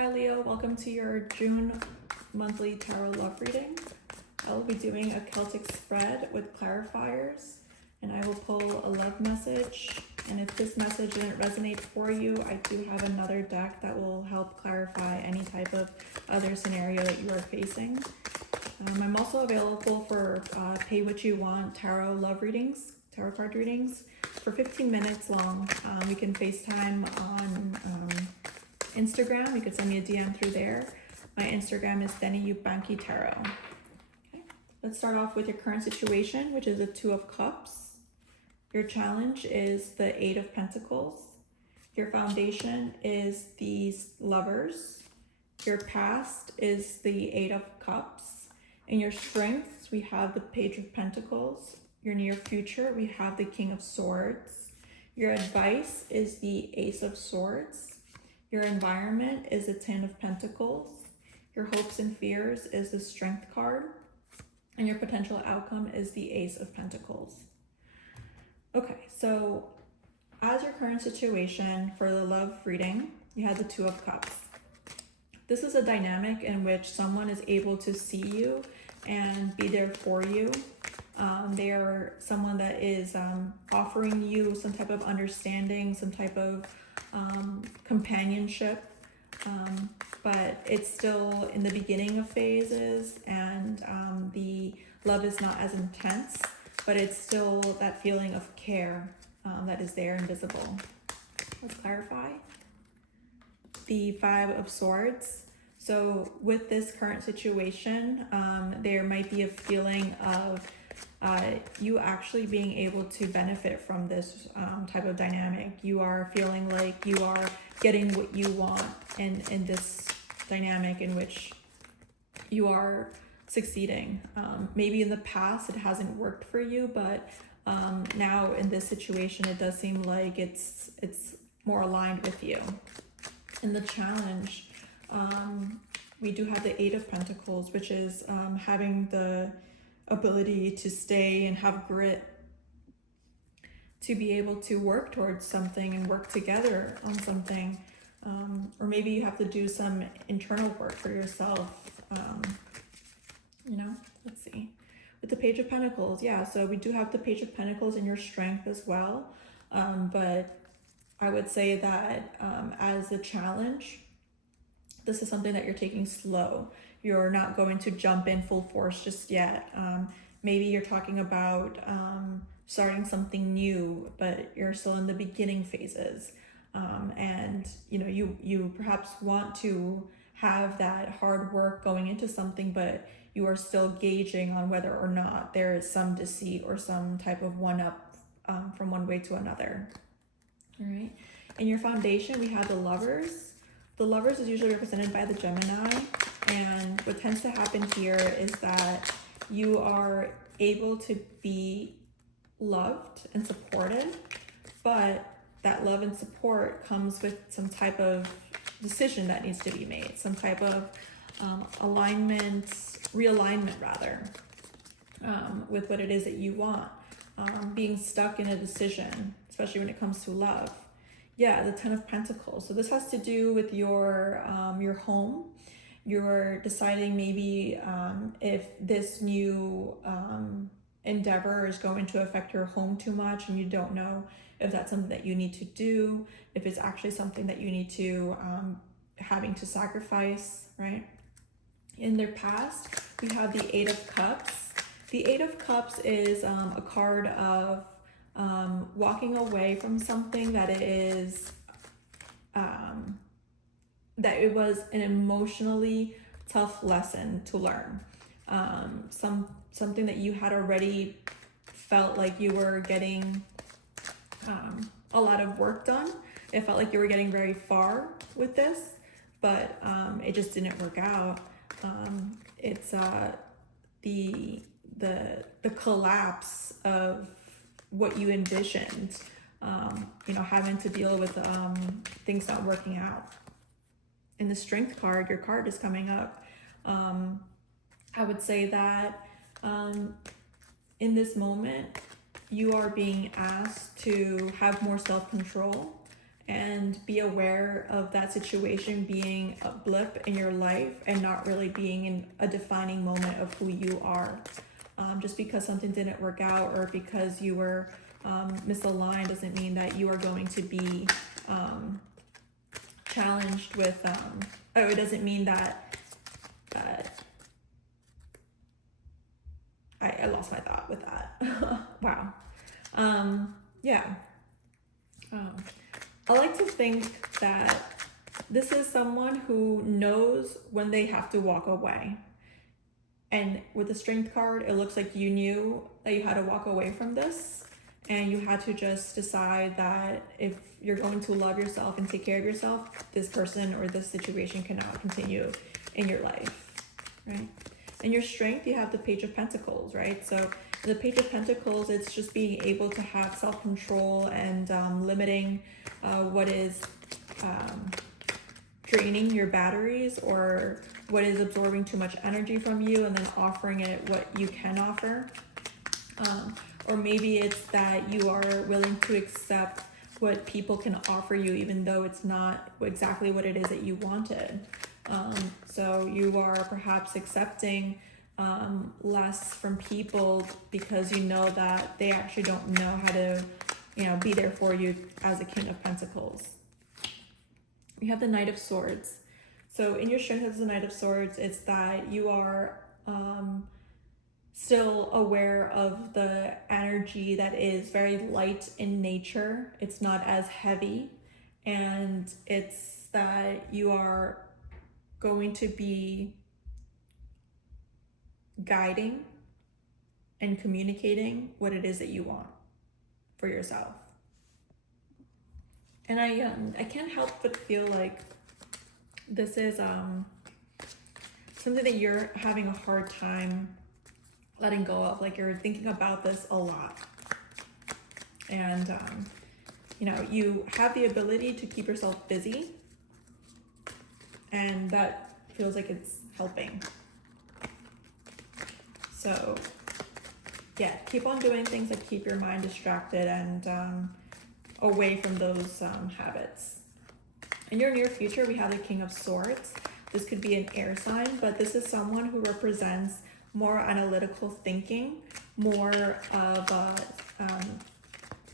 Hi Leo, welcome to your June monthly tarot love reading. I will be doing a Celtic spread with clarifiers, and I will pull a love message. And if this message didn't resonate for you, I do have another deck that will help clarify any type of other scenario that you are facing. I'm also available for pay what you want tarot love readings, tarot card readings for 15 minutes long. We can FaceTime on Instagram. You could send me a DM through there. My Instagram is Dani Yupanqui Tarot. Okay. Let's start off with your current situation, which is the Two of Cups. Your challenge is the Eight of Pentacles. Your foundation is the Lovers. Your past is the Eight of Cups. In your strengths, we have the Page of Pentacles. Your near future, we have the King of Swords. Your advice is the Ace of Swords. Your environment is the Ten of Pentacles. Your hopes and fears is the Strength card. And your potential outcome is the Ace of Pentacles. Okay, so as your current situation for the love reading, you have the Two of Cups. This is a dynamic in which someone is able to see you and be there for you. They are someone that is offering you some type of understanding, some type of companionship, but it's still in the beginning of phases, and the love is not as intense, but it's still that feeling of care that is there and visible. Let's clarify. The Five of Swords. So with this current situation, there might be a feeling of you actually being able to benefit from this type of dynamic. You are feeling like you are getting what you want in this dynamic in which you are succeeding. Maybe in the past it hasn't worked for you, but now in this situation it does seem like it's more aligned with you. In the challenge, we do have the Eight of Pentacles, which is having the ability to stay and have grit, to be able to work towards something and work together on something, or maybe you have to do some internal work for yourself. Let's see, with the Page of Pentacles, yeah, so we do have the Page of Pentacles in your strength as well, but I would say that as a challenge, this is something that you're taking slow. You're not going to jump in full force just yet. Maybe you're talking about starting something new, but you're still in the beginning phases. And you perhaps want to have that hard work going into something, but you are still gauging on whether or not there is some deceit or some type of one-up from one way to another. All right. In your foundation, we have the Lovers. The Lovers is usually represented by the Gemini, and what tends to happen here is that you are able to be loved and supported, but that love and support comes with some type of decision that needs to be made, some type of realignment rather, with what it is that you want, being stuck in a decision, especially when it comes to love. Yeah, the Ten of Pentacles. So this has to do with your home. You're deciding maybe if this new endeavor is going to affect your home too much, and you don't know if that's something that you need to do, if it's actually something that you need to having to sacrifice, right? In their past, we have the Eight of Cups. The Eight of Cups is a card of walking away from something that it is that it was an emotionally tough lesson to learn, something that you had already felt like you were getting a lot of work done. It felt like you were getting very far with this, but it just didn't work out. It's the collapse of what you envisioned, having to deal with things not working out. In the Strength card, your card is coming up. I would say that in this moment, you are being asked to have more self-control and be aware of that situation being a blip in your life and not really being in a defining moment of who you are. Just because something didn't work out or because you were misaligned doesn't mean that you are going to be challenged with, it doesn't mean that, I lost my thought with that. Wow. Yeah. I like to think that this is someone who knows when they have to walk away. And with the Strength card, it looks like you knew that you had to walk away from this, and you had to just decide that if you're going to love yourself and take care of yourself, this person or this situation cannot continue in your life, right? In your Strength, you have the Page of Pentacles, right? So the Page of Pentacles, it's just being able to have self-control and limiting what is draining your batteries or what is absorbing too much energy from you, and then offering it what you can offer. Or maybe it's that you are willing to accept what people can offer you, even though it's not exactly what it is that you wanted. So you are perhaps accepting less from people because you know that they actually don't know how to, be there for you as a King of Pentacles. We have the Knight of Swords. So in your Strength as the Knight of Swords, it's that you are still aware of the energy that is very light in nature. It's not as heavy, and it's that you are going to be guiding and communicating what it is that you want for yourself. And I can't help but feel like this is something that you're having a hard time letting go of. Like you're thinking about this a lot, and you have the ability to keep yourself busy, and that feels like it's helping. So yeah, keep on doing things that keep your mind distracted and away from those habits. In your near future, we have the King of Swords. This could be an air sign, but this is someone who represents more analytical thinking, more of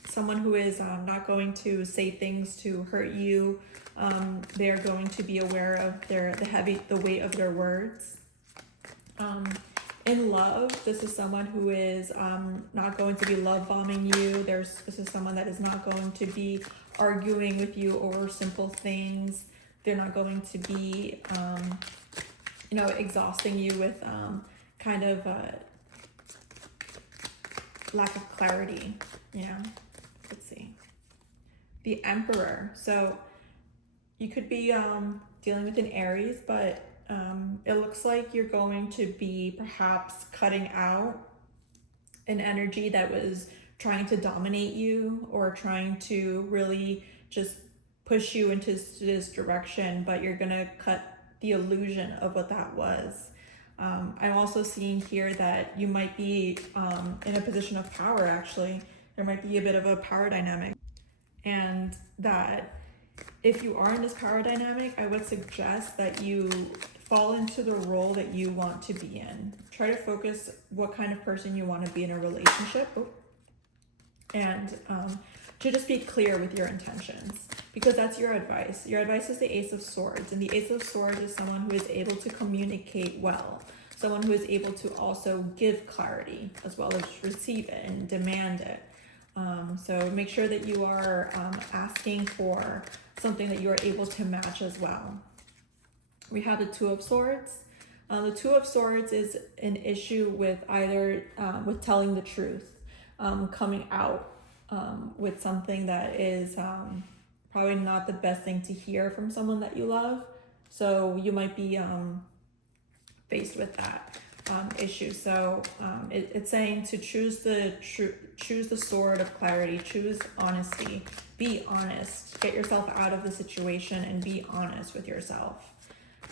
someone who is not going to say things to hurt you. They're going to be aware of the weight of their words. In love, this is someone who is not going to be love bombing you. This is someone that is not going to be arguing with you over simple things. They're not going to be, exhausting you with kind of lack of clarity. Yeah, let's see. The Emperor. So you could be dealing with an Aries, but it looks like you're going to be perhaps cutting out an energy that was trying to dominate you or trying to really just push you into this direction, but you're gonna cut the illusion of what that was. I'm also seeing here that you might be in a position of power. Actually, there might be a bit of a power dynamic, and that if you are in this power dynamic, I would suggest that you fall into the role that you want to be in. Try to focus what kind of person you want to be in a relationship, and to just be clear with your intentions, because that's your advice. Your advice is the Ace of Swords, and the Ace of Swords is someone who is able to communicate well, someone who is able to also give clarity as well as receive it and demand it. So make sure that you are asking for something that you are able to match as well. We have the Two of Swords. The Two of Swords is an issue with either with telling the truth, coming out with something that is probably not the best thing to hear from someone that you love. So you might be faced with that issue. So it's saying to choose the sword of clarity, choose honesty, be honest, get yourself out of the situation and be honest with yourself.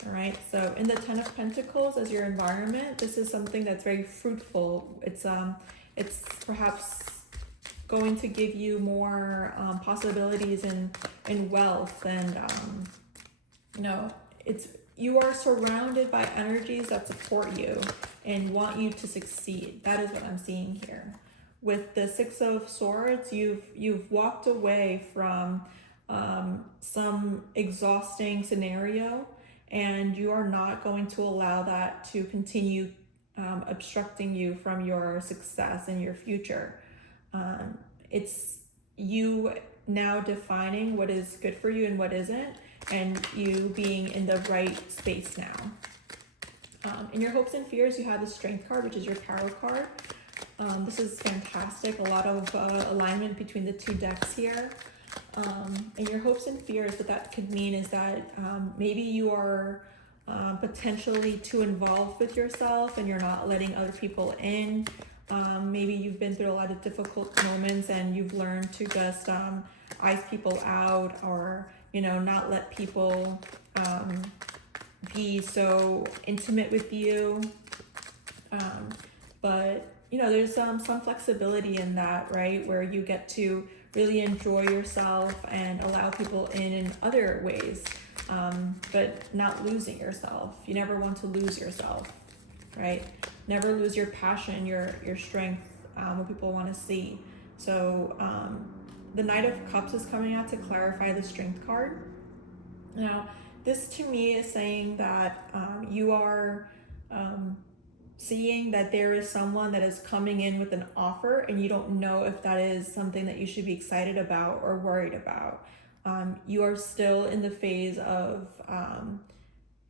All right, so in the Ten of Pentacles as your environment, this is something that's very fruitful. It's perhaps going to give you more possibilities in wealth, and you know, you are surrounded by energies that support you and want you to succeed. That is what I'm seeing here. With the Six of Swords, you've walked away from some exhausting scenario, and you are not going to allow that to continue obstructing you from your success and your future. It's you now defining what is good for you and what isn't, and you being in the right space now. In your hopes and fears, you have the Strength card, which is your power card. This is fantastic. A lot of alignment between the two decks here. In your hopes and fears, what that could mean is that maybe you are potentially too involved with yourself and you're not letting other people in. Maybe you've been through a lot of difficult moments and you've learned to just ice people out, or not let people be so intimate with you. But there's some flexibility in that, right? Where you get to really enjoy yourself and allow people in other ways, but not losing yourself. You never want to lose yourself, right? Never lose your passion, your strength, what people want to see. So the Knight of Cups is coming out to clarify the Strength card. Now, this to me is saying that you are seeing that there is someone that is coming in with an offer, and you don't know if that is something that you should be excited about or worried about. You are still in the phase of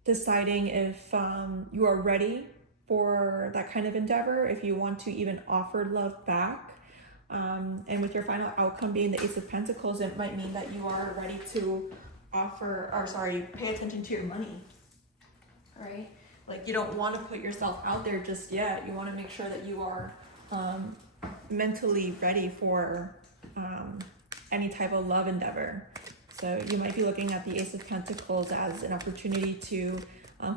deciding if you are ready for that kind of endeavor, if you want to even offer love back. And with your final outcome being the Ace of Pentacles, it might mean that you are ready to pay attention to your money, right? Like, you don't want to put yourself out there just yet. You want to make sure that you are mentally ready for any type of love endeavor. So you might be looking at the Ace of Pentacles as an opportunity to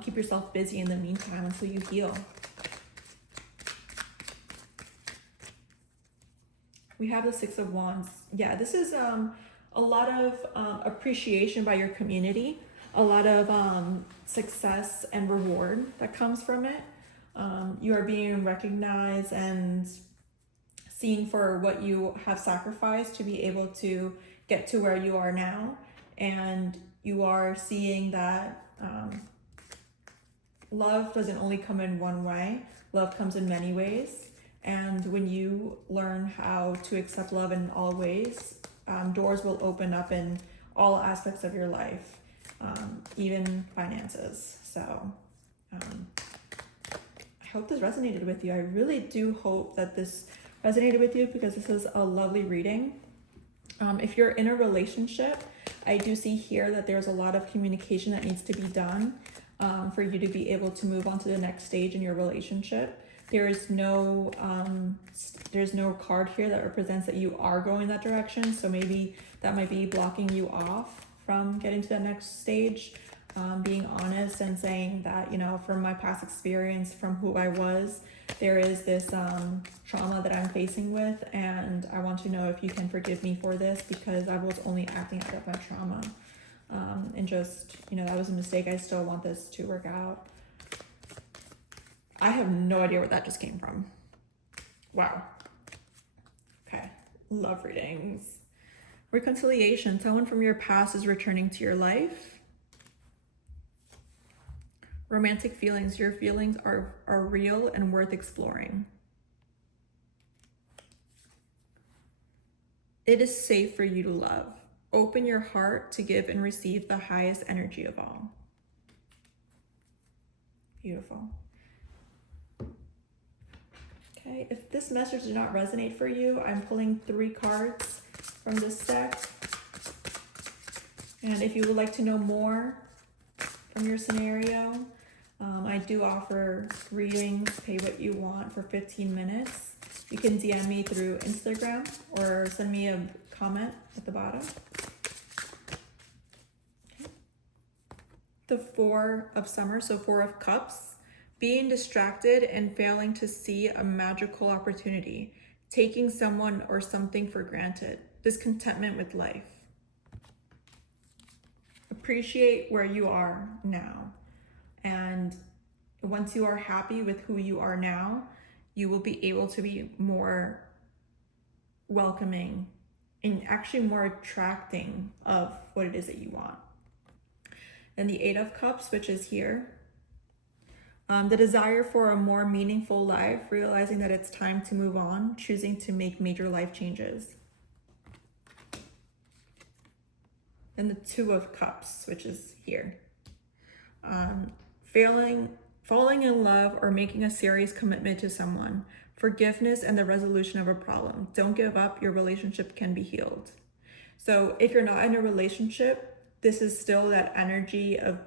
keep yourself busy in the meantime until you heal. We have the Six of Wands. Yeah, this is a lot of appreciation by your community, a lot of success and reward that comes from it. You are being recognized and seen for what you have sacrificed to be able to get to where you are now. And you are seeing that love doesn't only come in one way. Love comes in many ways. And when you learn how to accept love in all ways, doors will open up in all aspects of your life, even finances. So I hope this resonated with you. I really do hope that this resonated with you, because this is a lovely reading. If you're in a relationship, I do see here that there's a lot of communication that needs to be done for you to be able to move on to the next stage in your relationship. There's no card here that represents that you are going that direction. So maybe that might be blocking you off from getting to the next stage. Being honest and saying that, from my past experience, from who I was, there is this trauma that I'm facing with, and I want to know if you can forgive me for this, because I was only acting out of my trauma. And just, that was a mistake. I still want this to work out. I have no idea where that just came from. Wow. Okay. Love readings. Reconciliation. Someone from your past is returning to your life. Romantic feelings. Your feelings are real and worth exploring. It is safe for you to love. Open your heart to give and receive the highest energy of all. Beautiful. Okay, if this message did not resonate for you, I'm pulling 3 cards from this deck. And if you would like to know more from your scenario, I do offer readings, pay what you want, for 15 minutes. You can DM me through Instagram or send me a comment at the bottom. Okay. The 4 of Summer, so 4 of Cups. Being distracted and failing to see a magical opportunity. taking someone or something for granted, discontentment with life. Appreciate where you are now. And once you are happy with who you are now, you will be able to be more welcoming and actually more attracting of what it is that you want. And the 8 of Cups, which is here. The desire for a more meaningful life, realizing that it's time to move on, choosing to make major life changes. And the 2 of Cups, which is here. Falling in love or making a serious commitment to someone. Forgiveness and the resolution of a problem. Don't give up, your relationship can be healed. So if you're not in a relationship, this is still that energy of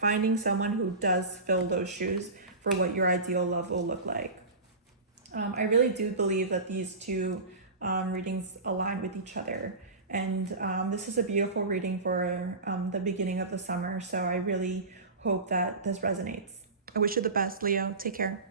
finding someone who does fill those shoes for what your ideal love will look like. I really do believe that these two readings align with each other. And this is a beautiful reading for the beginning of the summer. So I really hope that this resonates. I wish you the best, Leo. Take care.